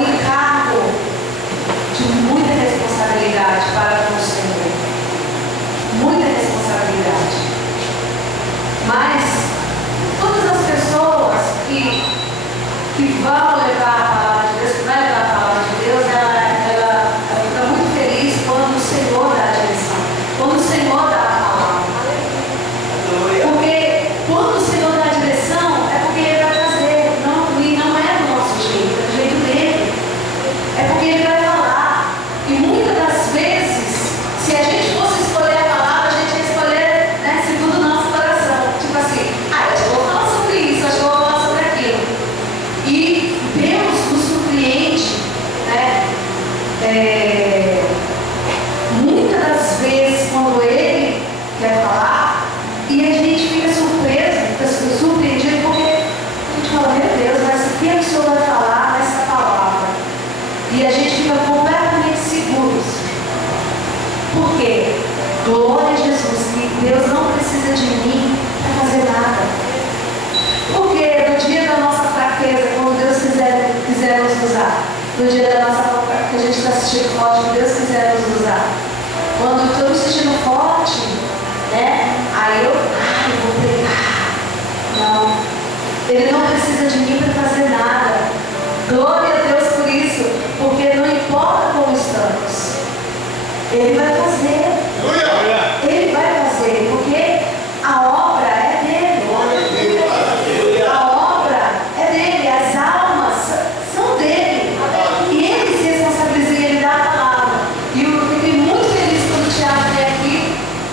um encargo de muita responsabilidade para com o Senhor. Muita responsabilidade. Mas todas as pessoas que vão levar a palavra de Deus, que vai levar a palavra de Deus, ela fica muito feliz quando o Senhor dá a direção, quando o Senhor dá a palavra. Porque quando o Senhor dá a direção, é porque Ele vai fazer, não é do nosso jeito, é do jeito dele. É porque Ele vai falar. E muitas das vezes, se a gente fosse escolher a palavra, a gente ia escolher, né, segundo o nosso coração. Tipo assim, acho que eu vou falar sobre isso, acho que eu vou falar sobre aquilo. E Deus nos surpreende, né? Muitas das vezes, quando Ele quer falar, e a gente fica surpreendido, porque a gente fala, meu Deus, mas o que a pessoa vai falar nessa palavra? E a gente fica completamente seguros. Por quê? Glória a Jesus, que Deus não precisa de mim para fazer nada. Porque no dia da nossa fraqueza, quando Deus quiser nos usar, no dia da nossa fraqueza, que a gente está assistindo forte, que Deus quiser nos usar, quando eu estou me sentindo forte, né? Aí eu vou pregar. Não, Ele não precisa de mim para fazer nada. Glória a Deus por isso, porque não importa como estamos, Ele vai fazer. Ele vai fazer, porque a obra é dele. A obra é dele, as almas são dele. E Ele se responsabiliza e Ele dá a palavra. E eu fiquei muito feliz quando o Tiago veio aqui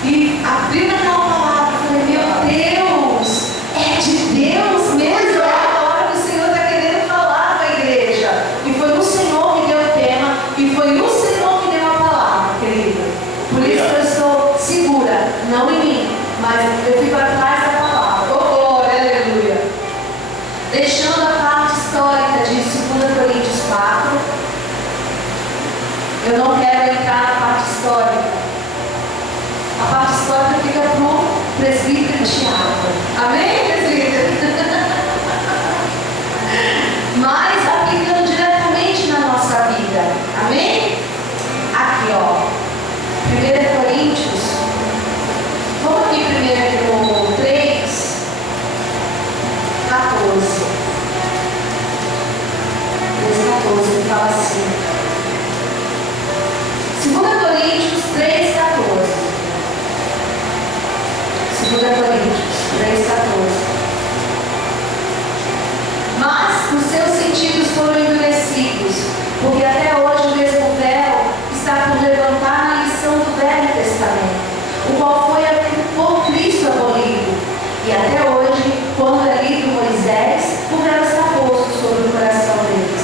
e abriu naquela palavra. Eu falei, meu Deus, é de Deus mesmo. É a hora que o Senhor está querendo falar para a igreja. E foi o Senhor que deu o tema, e foi o Senhor que deu a palavra, querida. Por isso eu estou segura, não em mim, mas eu fico atrás da palavra. Oh, glória, aleluia. Deixando a parte histórica de 2 Coríntios 4, eu não quero entrar na parte histórica. A parte histórica fica para o presbítero Tiago. Amém, presbítero? Mas aplicando diretamente na nossa vida. Amém? Aqui, ó. 1 Coríntios. Vamos aqui primeiro no 3, 14. 3:14, ele fala assim. 2 Coríntios 3:14. 2 Coríntios 3:14. Mas os seus sentidos foram endurecidos, porque até hoje o mesmo véu está por levantar na lição do Velho Testamento, o qual foi por Cristo abolido. E até hoje, quando é lido Moisés, o véu está posto sobre o coração deles.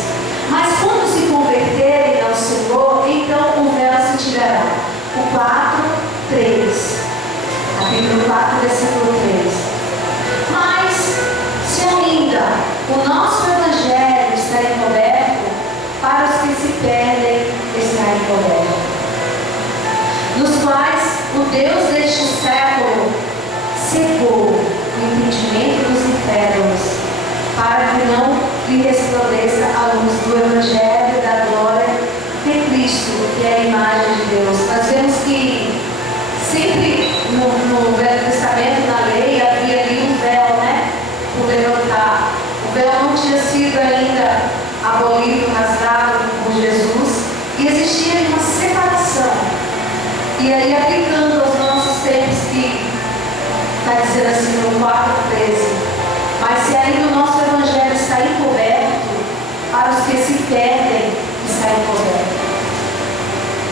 Mas quando se converterem ao Senhor, então o véu se tirará. O 4:3. Capítulo 4, versículo 3. Mas, se ainda o nosso Evangelho está encoberto, para os que se perdem está encoberto, nos quais o Deus deste século cegou o entendimento dos incrédulos, para que não lhe resplandeça a luz do Evangelho da glória de Cristo, que é a imagem de Deus. Nós vemos que sempre no Velho Testamento, na lei, havia ali um véu, né? Por levantar. O véu não tinha sido ainda abolido, rasgado por Jesus, e existia uma separação. E aí, aplicando aos nossos tempos, que está dizendo assim no 4:13, mas se ainda o nosso Evangelho está encoberto, para os que se perdem está encoberto,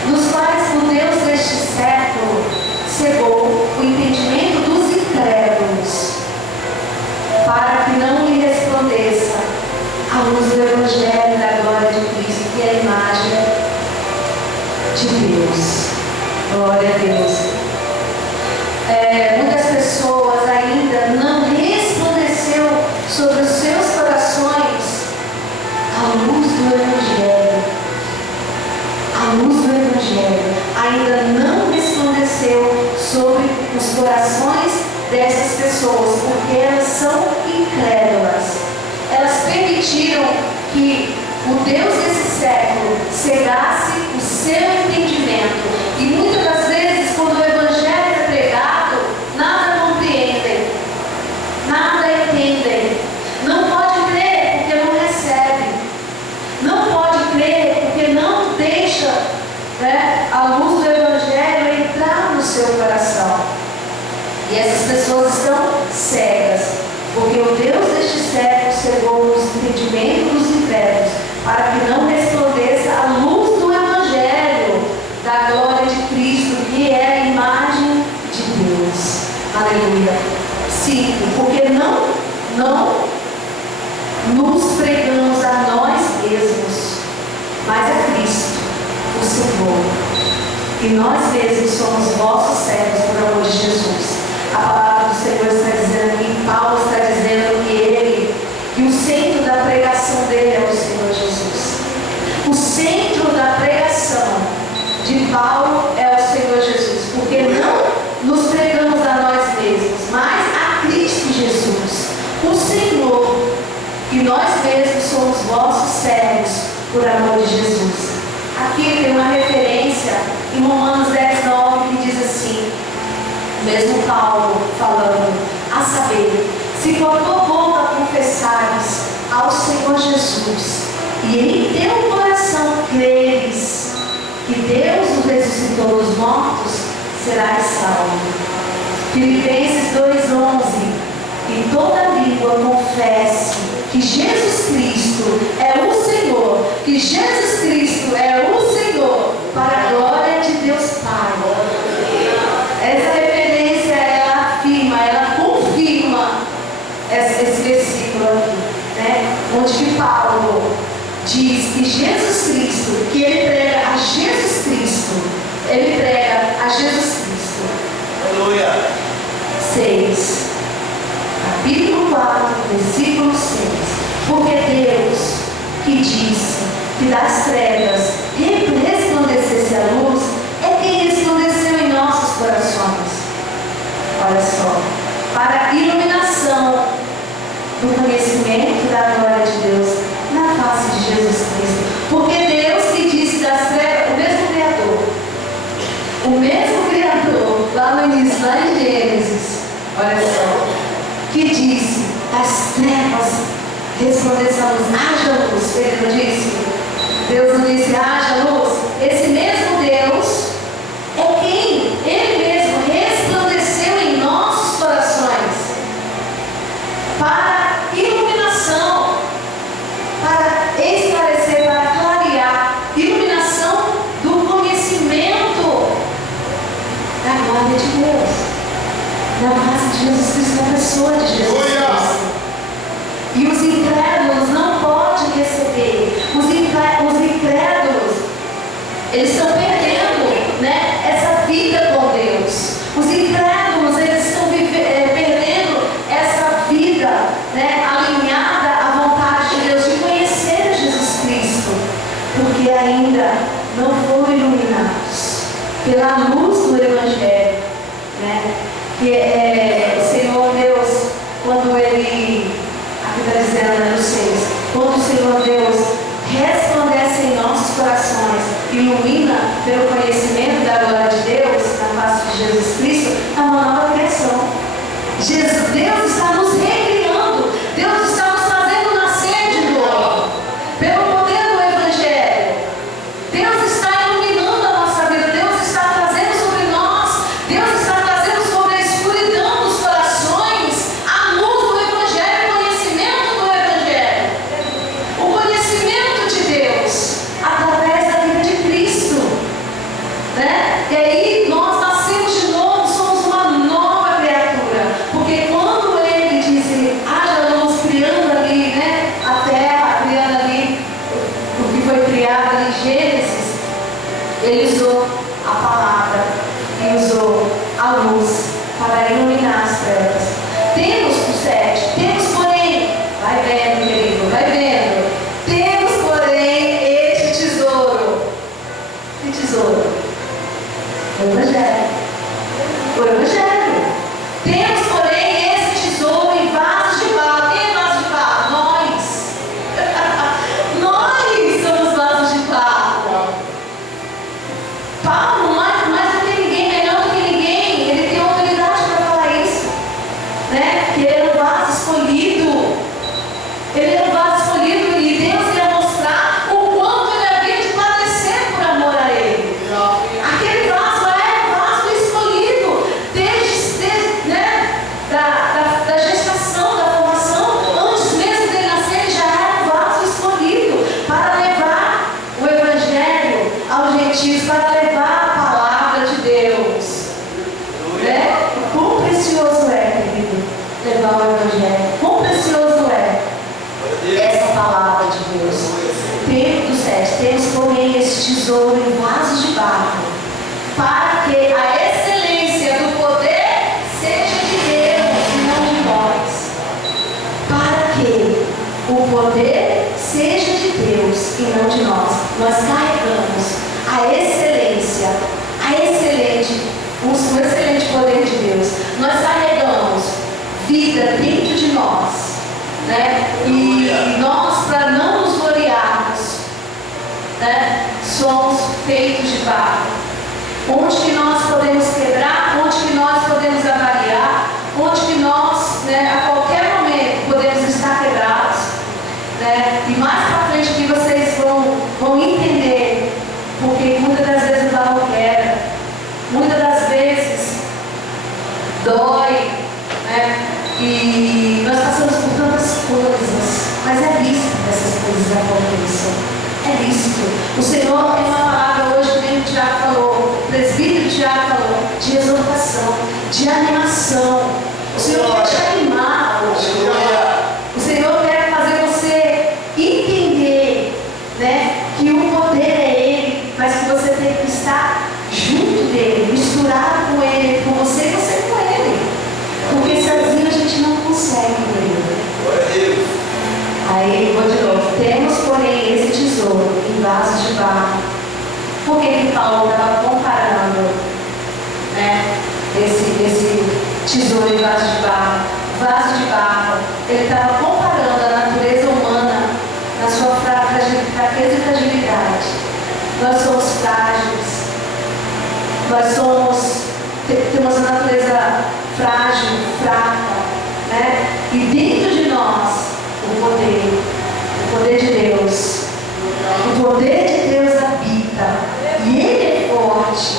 nos quais o Deus deste século cegou o entendimento dos incrédulos, para que não lhe resplandeça a luz do Evangelho da glória de Cristo, que é a imagem de Deus. Glória a Deus. Muitas pessoas ainda não resplandeceu sobre os seus corações a luz do Evangelho. A luz do Evangelho ainda não resplandeceu sobre os corações dessas pessoas, porque elas são incrédulas. Elas permitiram que o Deus desse século cegasse o seu entendimento. E muitas das vezes, quando o Evangelho é pregado, nada compreendem, nada entendem. Não pode crer porque não recebe. Não pode crer porque não deixa, né, a luz do Evangelho entrar no seu coração. E essas pessoas estão cegas, porque o Deus deste século cegou os entendimentos dos incrédulos, para que não resplandeça a luz do Evangelho, da glória de Cristo, que é a imagem de Deus. Aleluia. Sim, porque não nos pregamos a nós mesmos, mas a Cristo, o Senhor. E nós mesmos somos vossos servos por amor de Jesus. A palavra do Senhor está dizendo aqui, Paulo está dizendo que o centro da pregação dele é o Senhor Jesus. O centro da pregação de Paulo é o Senhor Jesus, porque não nos pregamos a nós mesmos, mas a Cristo Jesus, o Senhor, e nós mesmos somos vossos servos por amor de Jesus. Aqui tem uma referência em Romanos 10:9 que diz assim, mesmo Paulo falando, a saber, se com a tua boca confessares ao Senhor Jesus e em teu coração creres que Deus o ressuscitou dos mortos, serás salvo. Filipenses 2:11, e toda língua confesse que Jesus Cristo é o Senhor, que Jesus Cristo é o Senhor, para a glória de Deus Pai. Essa referência, ela afirma, ela confirma esse versículo aqui, né? Onde que Paulo diz que Jesus Cristo, que ele prega a Jesus Cristo, ele prega a Jesus Cristo. Aleluia. 6. Capítulo 4, versículo 6. Porque Deus, que disse que das trevas resplandecesse a luz, é quem resplandeceu em nossos corações. Olha só. Para a iluminação do conhecimento da glória de Deus na face de Jesus Cristo. Porque Deus, que disse das trevas, o mesmo Criador, lá no início, lá em Gênesis, olha só, que disse, as trevas resplandecem a luz, haja luz. Ele não disse? Deus não disse, haja luz. Esse mesmo Deus é quem Ele mesmo resplandeceu em nossos corações para iluminação, para esclarecer, para clarear, iluminação do conhecimento da glória de Deus, da face de Jesus Cristo, da pessoa de Jesus Cristo. E os incrédulos não podem receber. Os incrédulos, eles estão perdendo, né, essa vida com Deus. Os incrédulos, eles estão perdendo essa vida, né, alinhada à vontade de Deus, de conhecer Jesus Cristo, porque ainda não foram iluminados pela luz do Evangelho, né? Que o Senhor Deus, quando Ele, aqui está dizendo, né, no 6, quando o Senhor Deus resplandece em nossos corações, ilumina pelo conhecimento da glória de Deus, na face de Jesus Cristo, é uma nova criação. Deus está nos recriando, Deus está nos fazendo nascer de novo, pelo poder do Evangelho. Deus está iluminando a nossa vida, Deus está trazendo sobre nós, Deus está trazendo sobre a escuridão dos corações a luz do Evangelho, o conhecimento do Evangelho, o conhecimento de Deus através da vida de Cristo, né? E aí nós nascemos de novo, somos uma nova criatura, porque quando levar o Evangelho. Quão precioso é essa palavra de Deus. Pedro 7, temos porém esse tesouro em vasos de barro, para que a excelência do poder seja de Deus e não de nós. Para que o poder seja de Deus e não de nós. Nós carregamos a excelência, o excelente poder de Deus. Nós carregamos vida dentro de nós, né? E nós, para não nos gloriarmos, né, somos feitos de barro. Onde que nós podemos quebrar, onde que nós podemos avaliar, onde que nós, né, a qualquer momento podemos estar quebrados, né? E mais para frente que vocês vão entender, porque muitas das vezes o barro quebra, muitas das vezes dói, né? E nós passamos por tantas coisas, mas é lícito que essas coisas aconteçam. É lícito. O Senhor tem uma palavra hoje, que o Tiago falou, o presbítero Tiago falou, de exortação, de animação. O Senhor quer te animar hoje. O Senhor quer fazer você entender, né, que o poder é Ele, mas que você tem que estar junto dele, misturado com Ele, com você e você com Ele. Porque sozinho a gente não consegue ver. Aí, vou de novo. Temos, porém, esse tesouro em vasos de barro. Por que Paulo estava comparando, né, esse tesouro em vaso de barro? Vaso de barro, ele estava comparando a natureza humana na sua fraqueza e fragilidade. Nós somos frágeis. Nós temos a natureza frágil, fraca, né? E dentro de nós, o poder de Deus. O poder de Deus habita. E Ele é forte.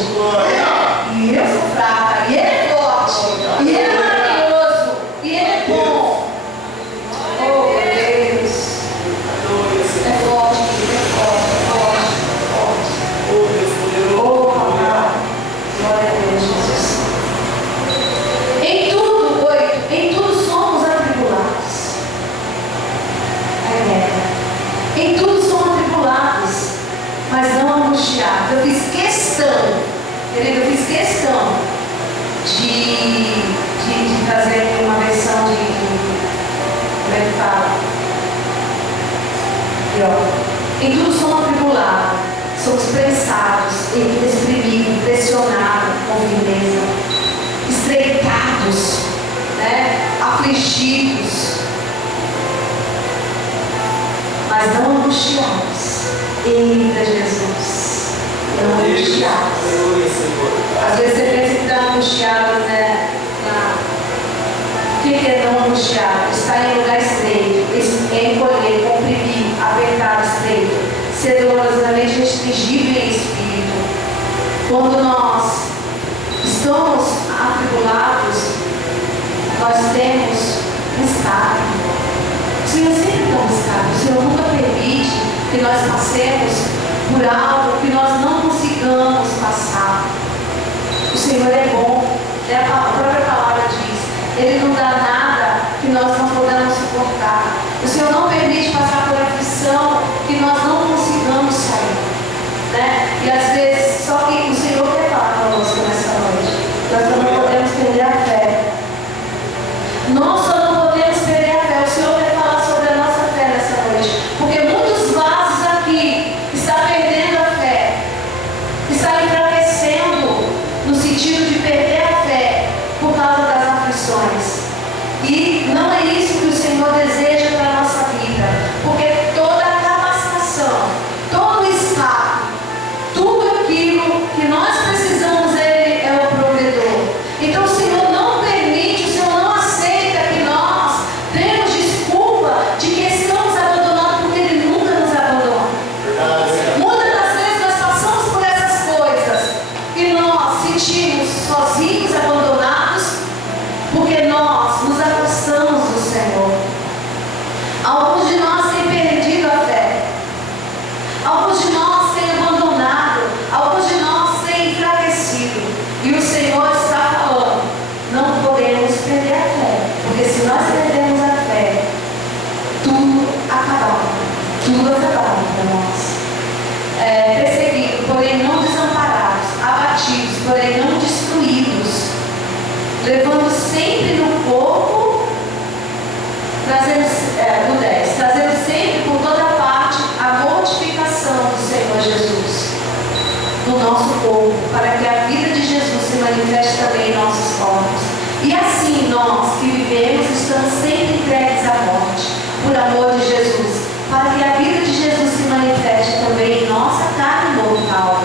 E eu sou fraca. E Ele é forte. E Ele é maravilhoso. E Ele é bom. Oh, Deus. É forte, forte. Oh, papai. Glória a Deus, Jesus. Em tudo somos atribulados. Em tudo somos atribulados, mas não angustiados. Eu fiz questão, querido, de trazer aqui uma versão como é que fala? Aqui, ó. Em tudo somos atribulados, somos prensados, exprimidos, pressionados com firmeza, estreitados, né? Afligidos, mas não angustiados. Eita, Jesus, não angustiados. Às vezes você pensa que está angustiado, né? O que é não angustiado? Está em lugar estreito, encolher, comprimir, apertado, estreito, ser dolorosamente restringível em espírito. Quando nós estamos atribulados, nós temos um escape. O Senhor sempre dá um escape. O Senhor nunca permite que nós passemos por algo que nós não consigamos passar. O Senhor é bom. A própria palavra diz. Ele não dá nada que nós não podamos suportar. O Senhor não permite passar por aflição que nós não consigamos sair, né? E às vezes, só que o Senhor quer falar conosco nessa noite. Nós não podemos perder a fé. Nós só não podemos perder a fé. O Senhor quer falar sobre a nossa fé nessa noite. Porque muitos vasos aqui estão perdendo a fé. Estão enfraquecendo no sentido de perder a fé por causa das aflições. E não é isso que o Senhor deseja para a nossa vida. Porque toda a capacitação, todo o escape, tudo aquilo que nós precisamos, Ele é o provedor. Então o Senhor não permite, o Senhor não aceita que nós demos desculpa de que estamos abandonados, porque Ele nunca nos abandona. Muitas das vezes nós passamos por essas coisas e nós sentimos sozinhos, abandonados, porque nós nos afastamos do Senhor. Alguns de nós têm perdido a fé. Alguns de nós têm abandonado. Alguns de nós têm enfraquecido. E o Senhor está falando, não podemos perder a fé, porque senão também em nossos corpos. E assim nós que vivemos estamos sempre entregues à morte, por amor de Jesus, para que a vida de Jesus se manifeste também em nossa carne mortal,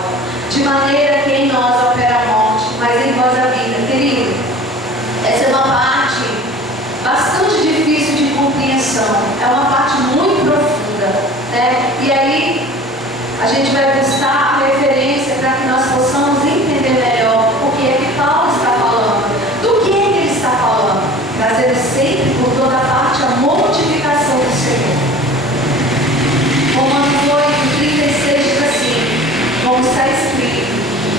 de maneira que em nós opera a morte, mas em vós a vida. Querido, essa é uma parte bastante difícil de compreensão, é uma parte muito profunda, né? E aí a gente vai buscar a referência para que nós possamos entender melhor o que é que Paulo está falando, do que ele está falando, trazendo sempre por toda parte a mortificação do Senhor. Romanos 8:36 diz assim, como está escrito: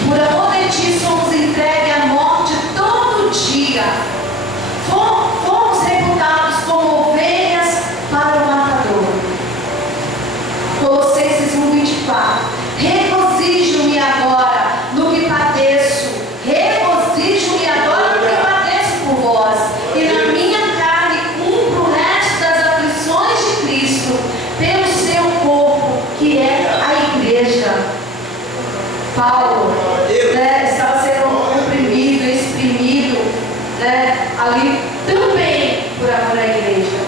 por amor de ti somos entregues à morte todo dia, fomos reputados como ovelhas para o matador. Colossenses 1:24, regozijo-me agora no que padeço, regozijo-me agora no que padeço por vós, e na minha carne cumpro o resto das aflições de Cristo, pelo seu corpo, que é a igreja. Paulo, né, estava sendo oprimido, exprimido, né, ali também por amor à igreja,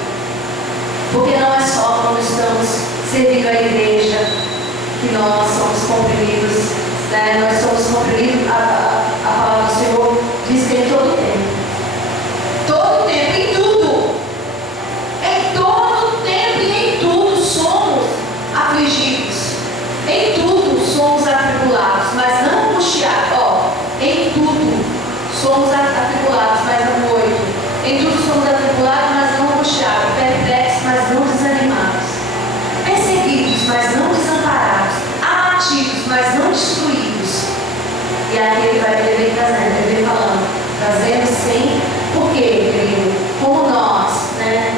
porque não é só quando estamos servindo a igreja que nós somos comprimidos, né? Nós somos comprimidos, a palavra do Senhor diz que em todo tempo, em tudo, e em tudo somos afligidos, em tudo somos atribulados, mas não angustiados. Em tudo somos atribulados, mas não 8. Em tudo somos atribulados, mas não angustiados, perplexos, mas não desanimados, perseguidos, mas não desamparados, abatidos, mas não destruídos. E aqui ele vem trazendo, ele vem falando, trazendo sim, porque, querido, como nós, né,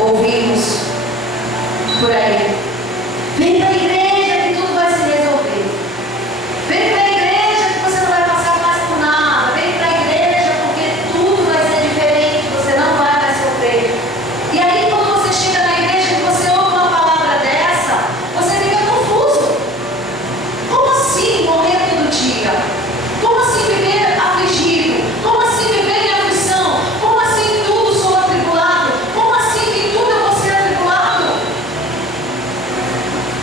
ouvimos por aí, vem para a igreja que tudo vai se resolver, vem para a igreja que você não vai passar mais por nada, vem para a igreja porque tudo vai ser diferente, você não vai mais sofrer. E aí quando você chega na igreja e você ouve uma palavra dessa, você fica confuso. Como assim morrer todo dia? Como assim viver afligido? Como assim viver em aflição? Como assim tudo sou atribulado? Como assim em tudo eu vou ser atribulado?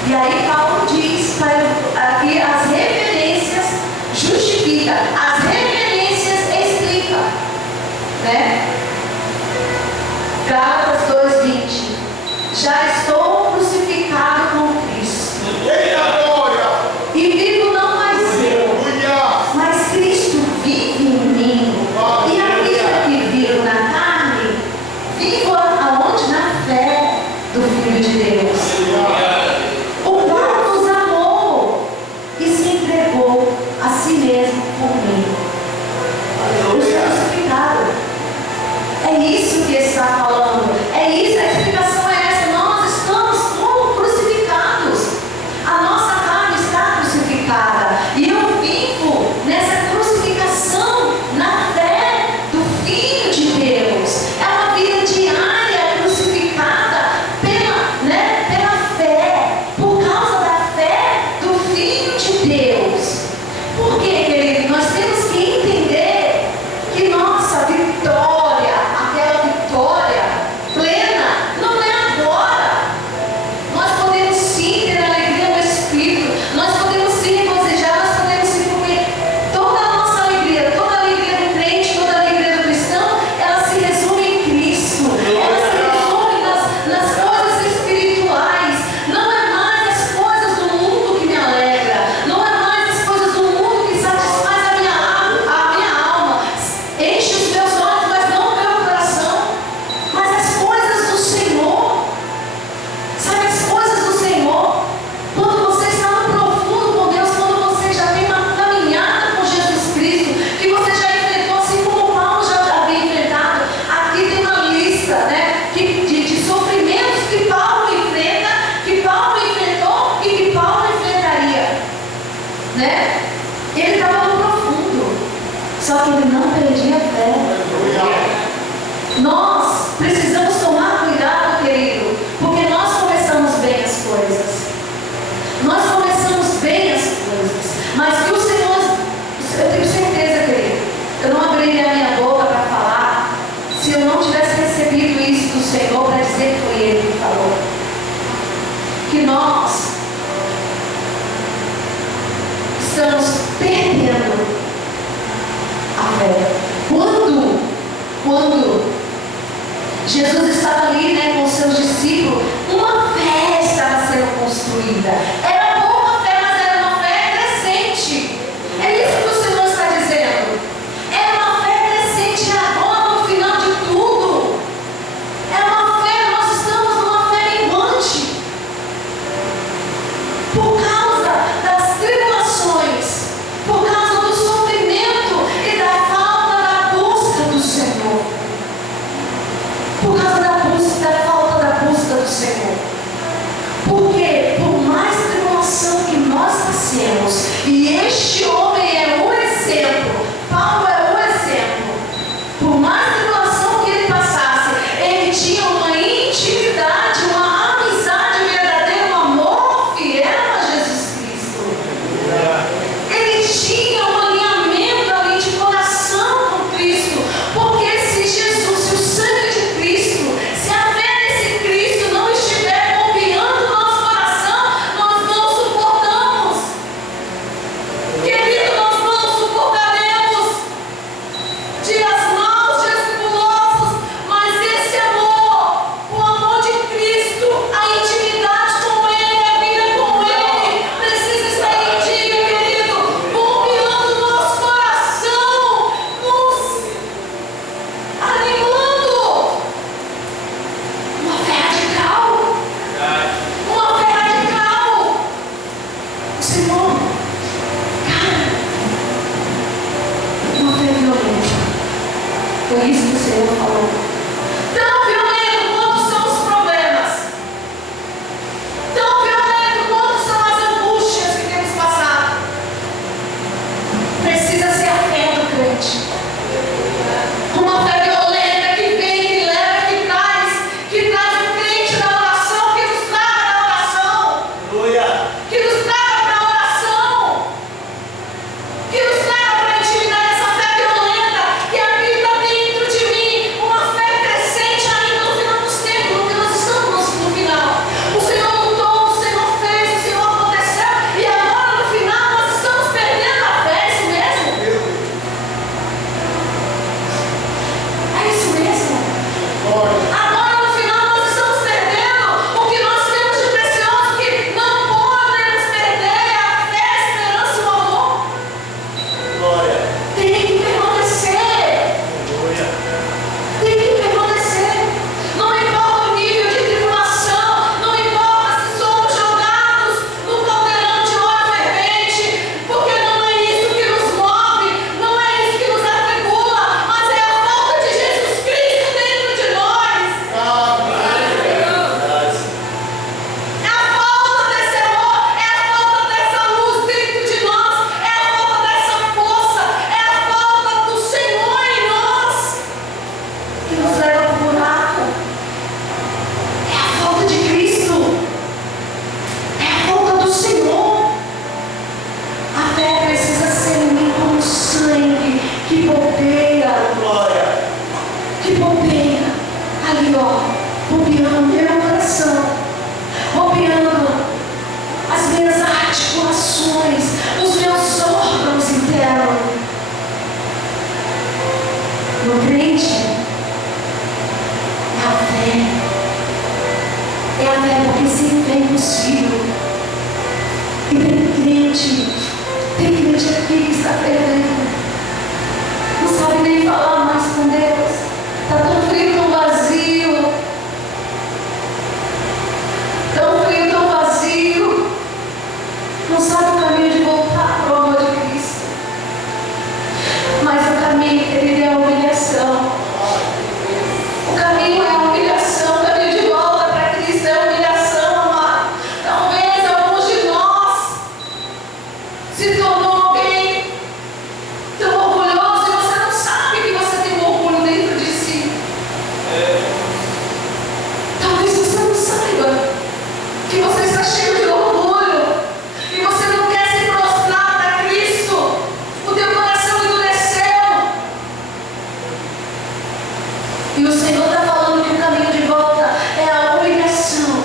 E aí Paulo diz aqui as referências justifica, as referências explica, né? Gálatas 2:20, já estou crucificado com Cristo, e vivo não mais eu, mas Cristo vive em mim, e a vida que vivo na carne, vivo aonde? Na fé do Filho de Deus, o qual nos amou e se entregou a si mesmo por mim. Eu sou crucificado. É isso que ele está falando. É isso, a explicação é essa. Nós estamos como crucificados. A nossa carne está crucificada. E eu vivo nessa crucificação na fé do Filho de Deus. É uma vida diária crucificada pela fé, por causa da fé do Filho de Deus. Por quê, querido? Nós temos que entender que nossa vitória, aquela vitória plena, não é agora. Nós podemos sim ter alegria no Espírito, nós podemos sim regozijar, nós podemos sim, porque toda a nossa alegria, toda a alegria do crente, toda a alegria do cristão, ela se resume em Cristo, ela se resume nas coisas espirituais. Não é mais as coisas do mundo que me alegra, não é mais as coisas do mundo que satisfaz a minha alma, enche os meus olhos, mas não o meu coração, mas as coisas do Senhor. Sabe, as coisas do Senhor, quando você está no profundo com Deus, quando você já tem uma caminhada com Jesus Cristo, que você já enfrentou, assim como Paulo já havia enfrentado. Aqui tem uma lista, né, de sofrimentos que Paulo enfrenta, que Paulo enfrentou e que Paulo enfrentaria, né? Ele estava no profundo, só que ele não perdia a fé. Nós precisamos tomar cuidado, querido, porque nós começamos bem as coisas. Nós começamos bem as coisas, mas que o Senhor, eu tenho certeza, querido, fé. Quando Jesus estava ali, né, com os seus discípulos, uma fé estava sendo construída. Era pouca fé, mas era uma fé crescente. É isso que o Senhor está dizendo. Era uma fé crescente agora, no final de tudo. É uma fé, nós estamos numa fé minguante. Por causa das tribulações, por causa do sofrimento e da falta da busca do Senhor. Por causa da falta da busca do Senhor. Porque por mais tribulação que nós passemos, e este homem é um exemplo, Paulo é um exemplo, por mais tribulação que ele passasse, ele tinha uma intimidade, uma amizade verdadeira, um amor fiel a Jesus Cristo. Ele tinha um alinhamento ali de coração com Cristo, porque se Jesus, se o sangue de Cristo, se a fé nesse Cristo não estiver bombeando no nosso coração, nós não suportamos. Querido, nós não suportaremos dias maus, dias tribulosos, mas esse amor, o amor de Cristo, a intimidade com Ele, a vida com Ele, precisa estar em dia, querido, bombeando o nosso coração, nos animando. Uma fé radical. Uma fé radical. O Senhor, cara, uma fé violenta. Foi isso que o Senhor falou. Tão violento quanto são os problemas. Tão violento quanto são as angústias que temos passado. Precisa ser a fé do crente. Uma fé violenta que vem, que leva, que traz o crente da oração, que nos traga da oração, que nos traga para a oração, que nos traga para a intimidade, essa fé violenta que habita dentro de mim, uma fé crescente ainda no final dos tempos, porque nós estamos no final. O Senhor lutou, o Senhor fez, o Senhor aconteceu, e agora no final nós estamos perdendo a fé, é isso mesmo? É isso mesmo? Agora no final nós estamos perdendo o que nós temos de precioso, que não podemos perder, é a fé, a esperança e o amor. Tem que permanecer. Tem que permanecer. Não importa o nível de tribulação, não importa se somos jogados no caldeirão de óleo fervente, porque não é isso que nos move, não é isso que nos atribula, mas é a falta de Jesus Cristo dentro de nós. É a falta desse amor, é a falta dessa luz dentro de nós, é a falta dessa força, é a falta do Senhor em nós que nos leva para o buraco. É a falta de Cristo, é a falta do Senhor. A fé precisa ser em mim como sangue que bombeia ali, ó, bombeando meu coração, bombeando as minhas articulações, os meus órgãos internos. No crente, é a fé. É a fé porque sem fé é impossível. E tem crente aqui que está perdendo. Não sabe nem falar mais com Deus. Está tão frio, tão vazio. Tão frio, tão vazio. Não sabe o caminho de voltar para o amor de Cristo. Mas o caminho, querido, é a humilhação. O caminho é a humilhação. O caminho de volta para Cristo é a humilhação, amado. Talvez alguns de nós se tornou alguém tão orgulhoso e você não sabe que você tem um orgulho dentro de si. Talvez você não saiba que você está cheio de orgulho e você não quer se prostrar para Cristo. O teu coração endureceu. E o Senhor está falando que o caminho de volta é a humilhação,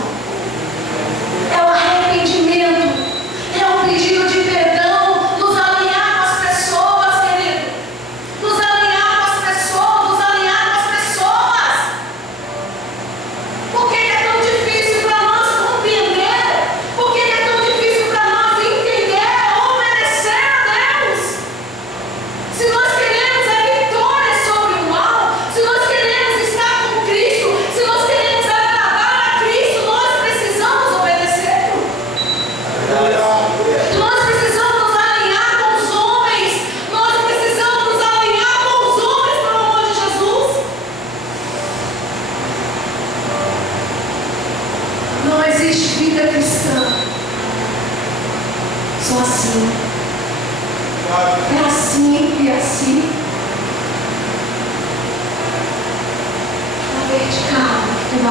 é o arrependimento, é o pedido de perdão, nos alinhar com as pessoas, querido, nos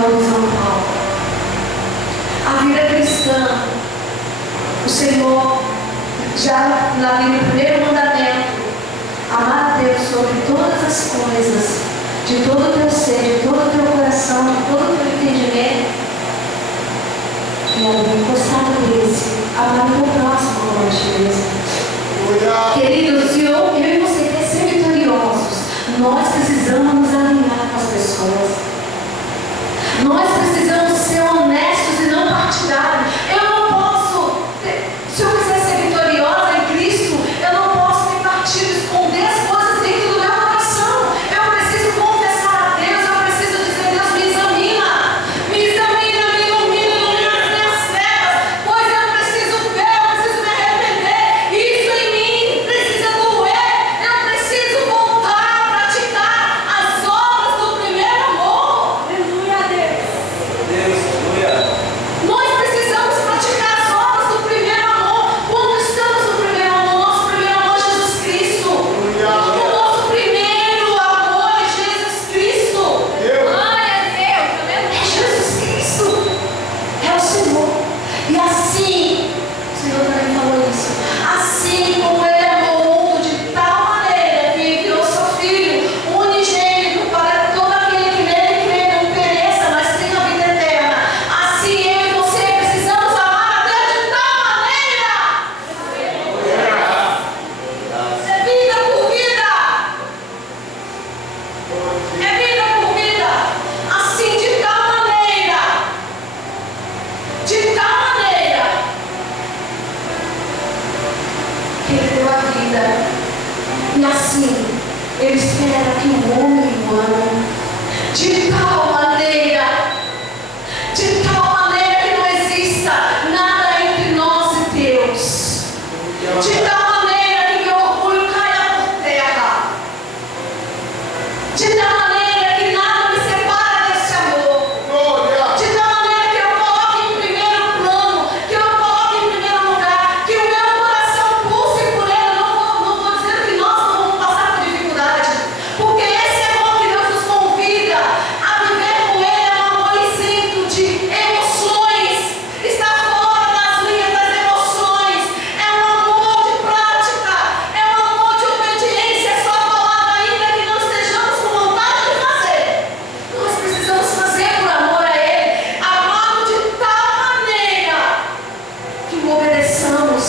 horizontal. A vida cristã, o Senhor, já no primeiro mandamento, amar a Deus sobre todas as coisas, de todo o teu ser, de todo o teu coração, de todo o teu entendimento. E ali, encostado desse, amar o teu próximo como a ti mesmo. Queridos, se eu e você quer ser vitoriosos, nós precisamos nos alinhar com as pessoas. Nós precisamos ser honestos e não partidários. Eu não posso, se eu quiser ser vitoriosa em Cristo, eu não posso ter partido, esconder as coisas dentro do meu coração. Eu preciso confessar a Deus, eu preciso dizer: Deus, me examina, me ilumina as minhas trevas, pois eu preciso ver, eu preciso me arrepender. Isso em mim precisa doer, eu preciso voltar a praticar as obras do primeiro amor. Aleluia a Deus. Nós precisamos praticar as obras do primeiro amor. Quando estamos no primeiro amor, nosso primeiro amor é Jesus Cristo. O nosso primeiro amor é Jesus Cristo. Glória a Deus, é Jesus Cristo, é o Senhor. E assim, o Senhor também falou isso, assim como Ele amou o mundo de tal maneira que enviou seu Filho unigênito para todo aquele que nele crê não pereça, mas tenha vida eterna. Assim eu e você precisamos amar a Deus de tal maneira. É vida por vida. É vida por vida. Assim, de tal maneira. De tal maneira. Que Ele deu a vida. E assim, Ele espera que o homem o ame. De tal maneira. De tal maneira que não exista nada entre nós e Deus. De tal maneira que o orgulho caia por terra. De tal maneira que nada me separa desse amor. De tal maneira que eu coloque em primeiro plano, que eu coloque em primeiro lugar, que o meu coração pulse por Ele. Não estou dizendo que nós não vamos passar por dificuldade, porque esse amor que Deus nos convida a viver com Ele é um amor isento de emoções. Está fora das linhas das emoções. É um amor de prática. É um amor de obediência à Sua palavra, ainda que não estejamos com vontade de fazer. Nós precisamos fazer por amor a Ele, amá-lo de tal maneira que o obedeçamos.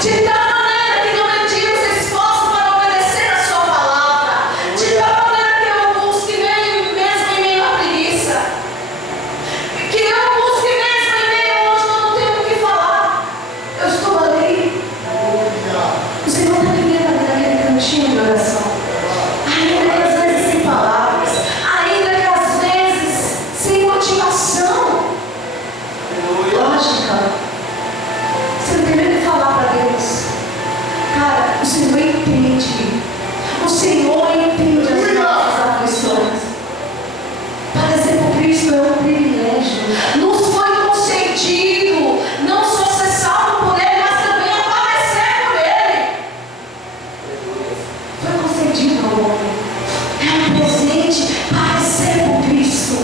De tal maneira que não medimos esforço para obedecer a Sua palavra. De tal maneira que eu busque mesmo em meio à preguiça. Que eu busque mesmo em meio onde eu não tenho o que falar. Eu estou ali. O Senhor está me vendo ali naquele cantinho de oração. Ainda que às vezes sem palavras. Ainda que às vezes sem motivação. Lógica. Você não tem nem o que falar para Deus. Cara, o Senhor entende. O Senhor entende as nossas aflições. Padecer por Cristo é um privilégio. Nos foi concedido não só ser salvo por Ele, mas também a padecer por Ele. Foi concedido ao homem. É um presente padecer por Cristo.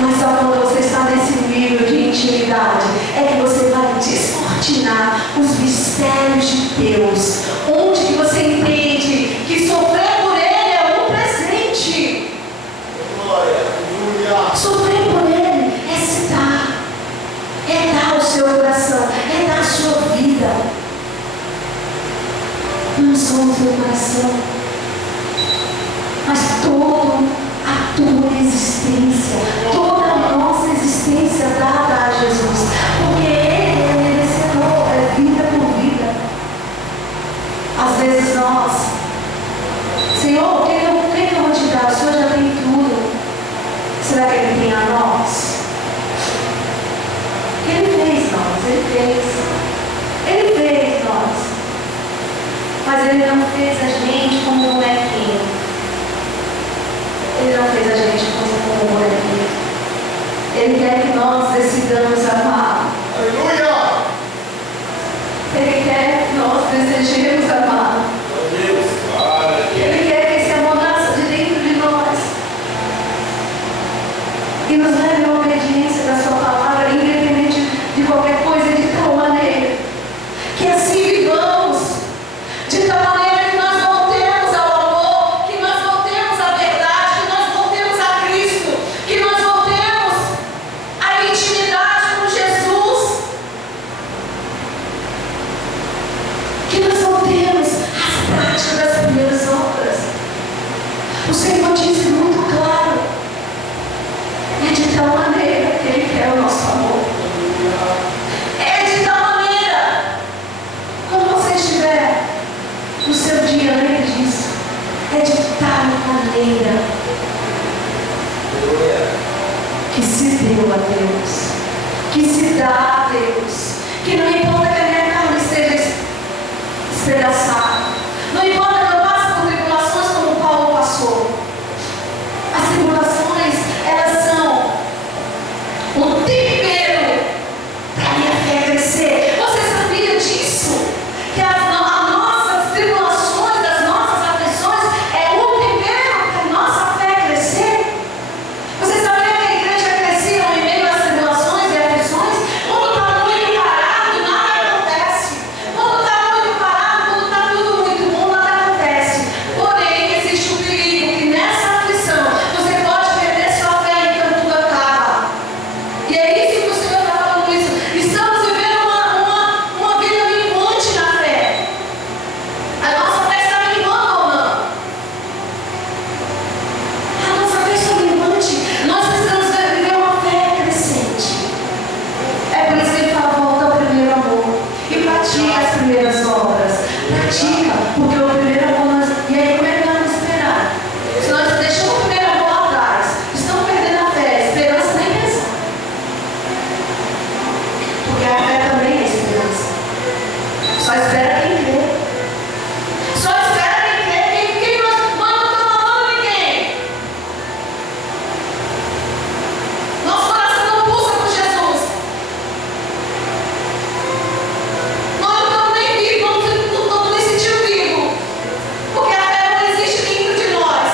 Mas só quando você está nesse nível de intimidade é que você vai descortinar os mistérios de Deus. Onde que você entende que sofrer por Ele é um presente. Sofrer por Ele é se dar. É dar o seu coração. É dar a sua vida. Não só o seu coração, mas toda a tua existência, toda a nossa existência dada a Jesus, porque Ele é merecedor, é vida por que se deu a Deus, que se dá a Deus, que não importa que a minha carne esteja espedaçada, não importa que eu passe por tribulações como Paulo passou. As tribulações, elas são um tempero para a minha fé crescer. Você sabia disso? Que as nossas tribulações, as nossas aflições é um tempero para a nossa fé crescer? Você sabia que a igreja crescia em meio às tribulações e aflições? Quando está muito parado, nada acontece. Quando está muito parado, quando está tudo muito bom, nada acontece. Porém, existe um perigo que nessa aflição você pode perder sua fé enquanto tudo acaba. E é isso que o Senhor está falando isso. Estamos vivendo uma vida minguante na fé. A nossa fé está minguando ou não? A nossa fé está minguante. Nós precisamos viver uma fé crescente. É por isso que ele fala, volta ao primeiro amor. E pratica as primeiras obras. Pratica, porque o primeiro amor E aí como é que nós vamos esperar? Se nós deixamos o primeiro amor lá atrás, estamos perdendo a fé, a esperança nem pensar. Porque a fé também é esperança. Só espera quem crê. Só espera quem crê. Quem nós não estamos amando ninguém. Nosso coração não pulsa por Jesus. Nós não estamos nem vivos, não estamos nem sentindo vivo. Porque a fé não existe dentro de nós.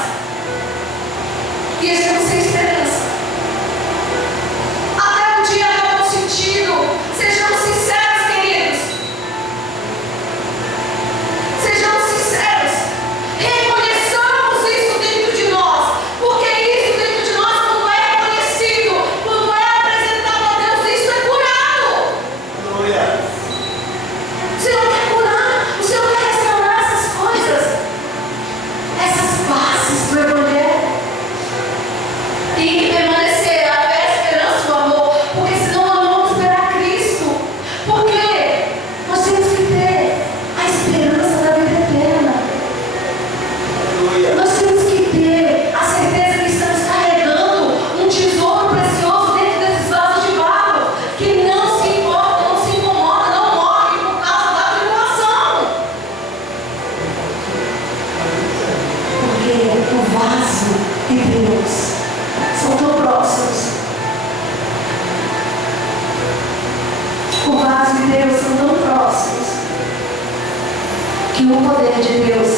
E estamos sem esperança. Até um dia acabou o sentido. Sejamos sinceros, queridos. Sejamos sinceros. Reconheçamos isso dentro de nós. Porque isso dentro de nós, quando é reconhecido, quando é apresentado a Deus, isso é curado. O Senhor quer curar. O Senhor quer restaurar essas coisas. Essas bases do Evangelho. Tem que permanecer a fé, a esperança, o amor. Porque senão nós não vamos esperar Cristo. Por quê? Nós temos que ter a esperança da vida eterna. Nós temos que ter a certeza que estamos carregando um tesouro precioso dentro desses vasos de barro, que não se importa, não se incomoda, não morre por causa da tribulação. Porque o vaso e Deus são tão próximos. O vaso e Deus são tão próximos que o poder de Deus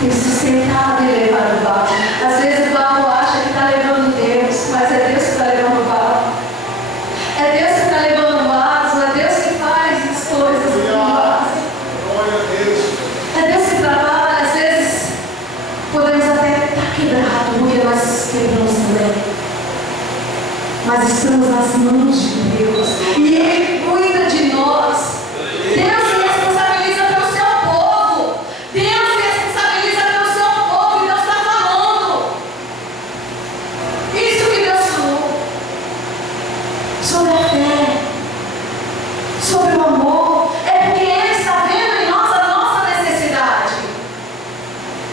tem sustentado e levado o barro. Às vezes o barro acha que está levando Deus, mas é Deus que está levando o barro. É Deus que está levando o vaso, é Deus que faz as coisas com o vaso. É Deus que trabalha. Às vezes podemos até estar quebrado, porque nós quebramos também. Mas estamos nas mãos de Deus. E Ele cuida de nós. Deus se responsabiliza pelo seu povo. Deus se responsabiliza pelo seu povo. E Deus está falando. Isso que Deus falou. Sobre a fé. Sobre o amor. É porque Ele está vendo em nós a nossa necessidade.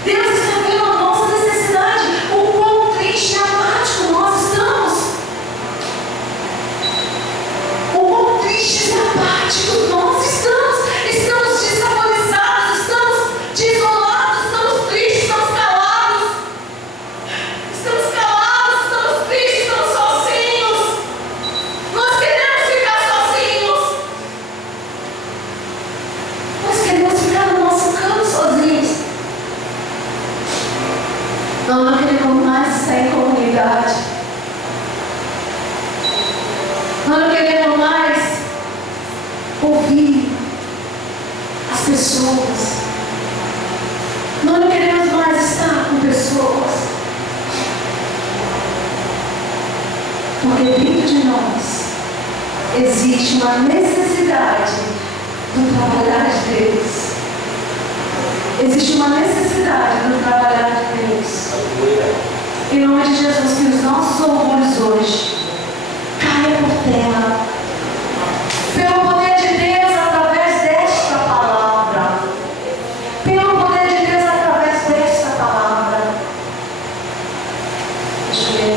Deus está vendo a nossa necessidade. O quão triste e apático nós estamos. O quão tristes e apáticos nós estamos. Estamos desvalorizados, estamos desolados, estamos tristes, estamos calados. Estamos calados, estamos tristes, estamos sozinhos. Nós queremos ficar sozinhos. Nós queremos ficar no nosso canto sozinhos. Nós não queremos mais estar em comunidade. Nós não queremos mais ouvir as pessoas. Nós não queremos mais estar com pessoas. Porque dentro de nós existe uma necessidade do trabalhar de Deus. Existe uma necessidade do trabalhar de Deus. Em nome de Jesus, que os nossos orgulhos hoje caia por terra. Pelo poder de Deus através desta palavra. Pelo poder de Deus através desta palavra. Deixa eu ler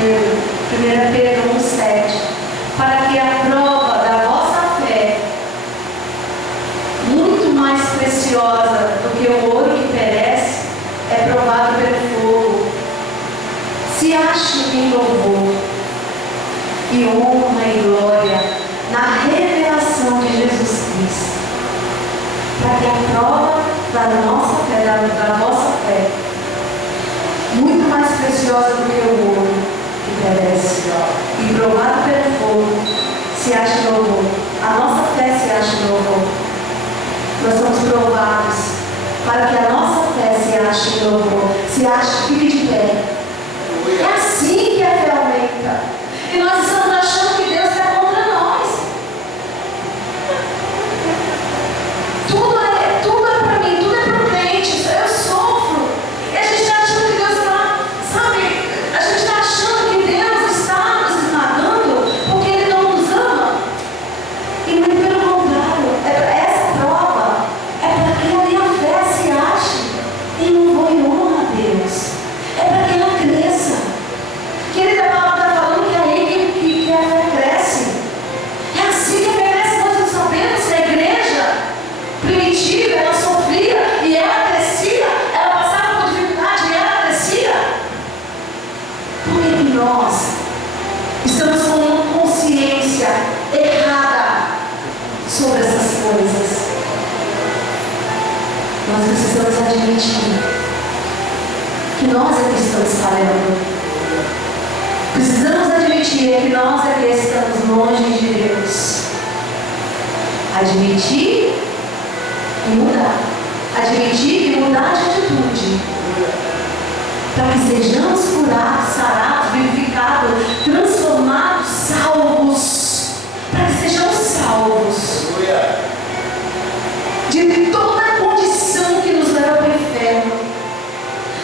Pedro, 1 Pedro 1,7, para que a prova da vossa fé, muito mais preciosa do que o ouro que perece, é provado pelo fogo, se ache em louvor e honra e glória na revelação de Jesus Cristo. Para que a prova da nossa fé, da vossa fé, muito mais preciosa do que o ouro que perece e provado pelo fogo, se ache em louvor. A nossa fé se ache em louvor. Nós somos provados para que a nossa fé se ache em louvor, se ache, fique de pé. É assim que a fé aumenta. E nós estamos achando que Deus está contra nós. Tudo é para mim, tudo é para o crente. Eu sofro. E a gente está achando que Deus está, sabe? A gente está achando que Deus está nos esmagando porque Ele não nos ama. E muito pelo contrário. Essa prova é para que a minha fé se ache em louvor e honra a Deus. É para que ela cresça. Querida, a palavra está falando que é aí que a fé cresce. É assim que a fé cresce. Nós não sabemos que a igreja primitiva, ela sofria e ela crescia, ela passava por dificuldade e ela crescia. Porque nós estamos com uma consciência errada sobre essas coisas. Nós precisamos admitir que nós é que estamos falhando. Precisamos admitir que nós é que estamos longe de Deus. Admitir e mudar. Admitir e mudar de atitude. Para que sejamos curados, sarados, vivificados, transformados, salvos. Para que sejamos salvos de toda a condição que nos leva para o inferno.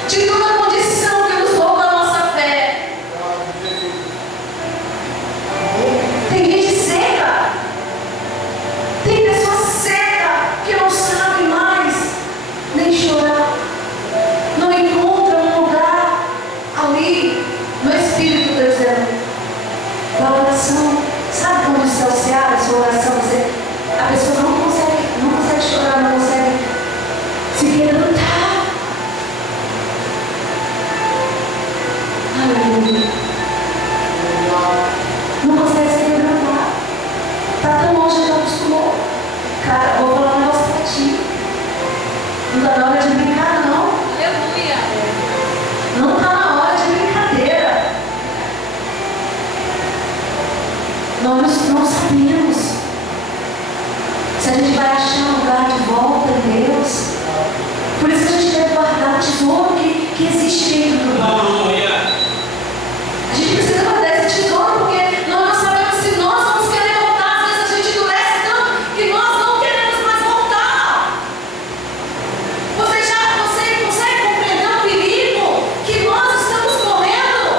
De toda a condição que nos rouba a nossa fé. Tem gente seca. Tem pessoa seca que não sabe mais nem chorar. Não encontra um lugar ali no Espírito, por exemplo, da oração. Sabe quando o céu se abre, a sua oração, a pessoa não consegue chorar, não consegue se quebrantar. Aleluia. Não consegue se quebrantar. Está tão longe que não acostumou. Cara, vou falar um negócio para ti. Não está na hora de brincar, não. Aleluia. Não está na hora de brincadeira. Nós não sabemos se a gente vai achar lugar de volta em Deus. Por isso que a gente deve guardar o tesouro que existe dentro do baú. A gente precisa guardar esse tesouro porque nós não sabemos se nós vamos querer voltar. Às vezes a gente endurece tanto que nós não queremos mais voltar. Você consegue compreender o perigo que nós estamos correndo?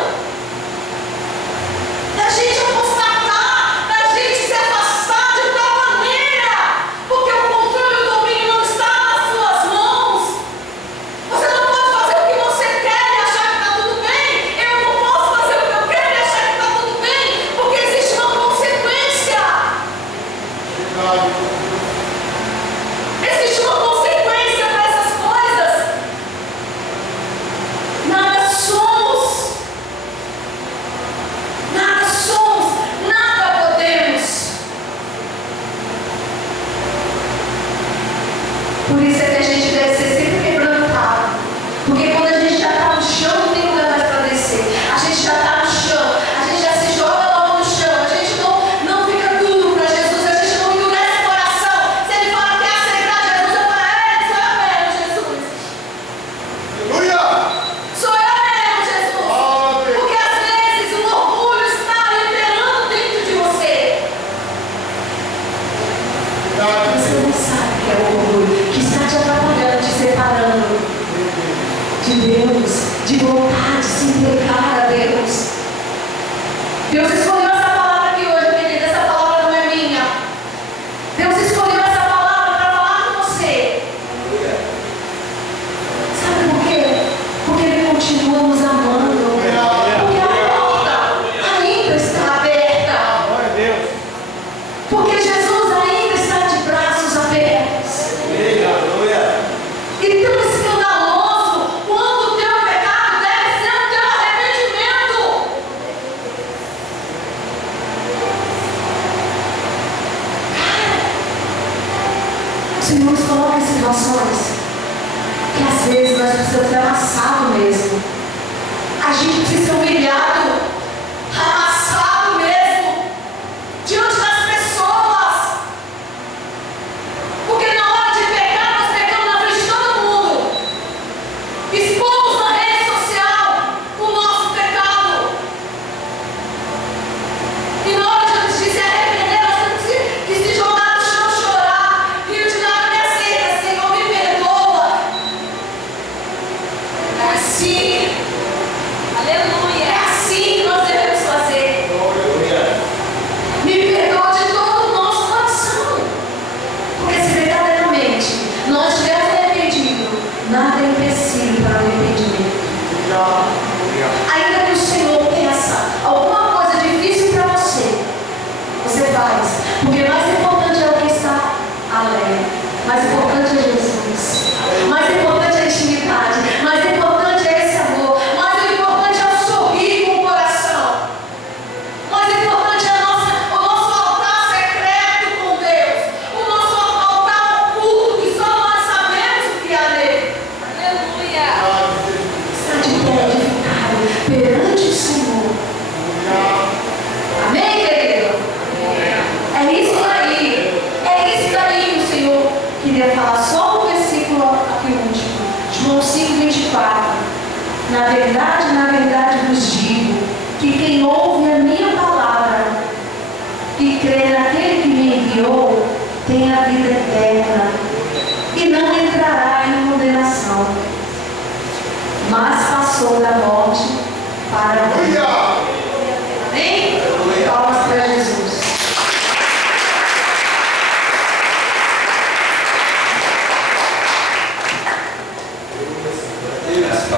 Da gente apostatar, da gente se afastar de tal maneira, porque o controle e o domínio não está nas suas mãos. Você não pode fazer o que você quer e achar que está tudo bem. Eu não posso fazer o que eu quero e achar que está tudo bem, porque existe uma consequência. Existe uma consequência para essas coisas. Nada somos, nada podemos. Por isso é que a gente deve ser sempre quebrantado. Porque quando a gente já está no chão, não tem lugar mais para descer. A gente já está no chão, a gente já se joga logo no chão. A gente não fica duro para Jesus, a gente não endurece o coração. Se Ele fala que quer aceitar Jesus, eu falo, sou eu mesmo, Jesus. Aleluia! Sou eu mesmo, Jesus. Porque às vezes o orgulho está liberando dentro de você. Você não sabe que é o orgulho que está te atrapalhando, te separando de Deus, de voltar, de se entregar a Deus. Deus escolheu essa palavra aqui hoje, querida. Essa palavra não é minha. Deus escolheu essa palavra para falar com você. Sabe por quê? Porque Ele continua nos amando. Porque a porta É assim que nós devemos fazer. Me perdoa de todo o nosso coração. Porque se verdadeiramente nós estivermos arrependidos, nada é empecilho para o arrependimento. Ainda que o Senhor peça alguma coisa difícil para você, você faz. Porque mais importante é o que está além. Mais importante é Jesus. Mais importante é a intimidade. Mais importante é esse amor. Mais importante é o sorrir com o coração. Mais importante é o nosso altar secreto com Deus. O nosso altar oculto que só nós sabemos o que há nele. Aleluia. Está de pé edificado perante o Senhor. Amém, querido? É isso daí. É isso daí que o Senhor queria falar. Só o versículo aqui último. João 5:24. Na verdade vos digo que quem ouve a minha palavra e crê naquele que me enviou tem a vida eterna e não entrará em condenação, mas passou da morte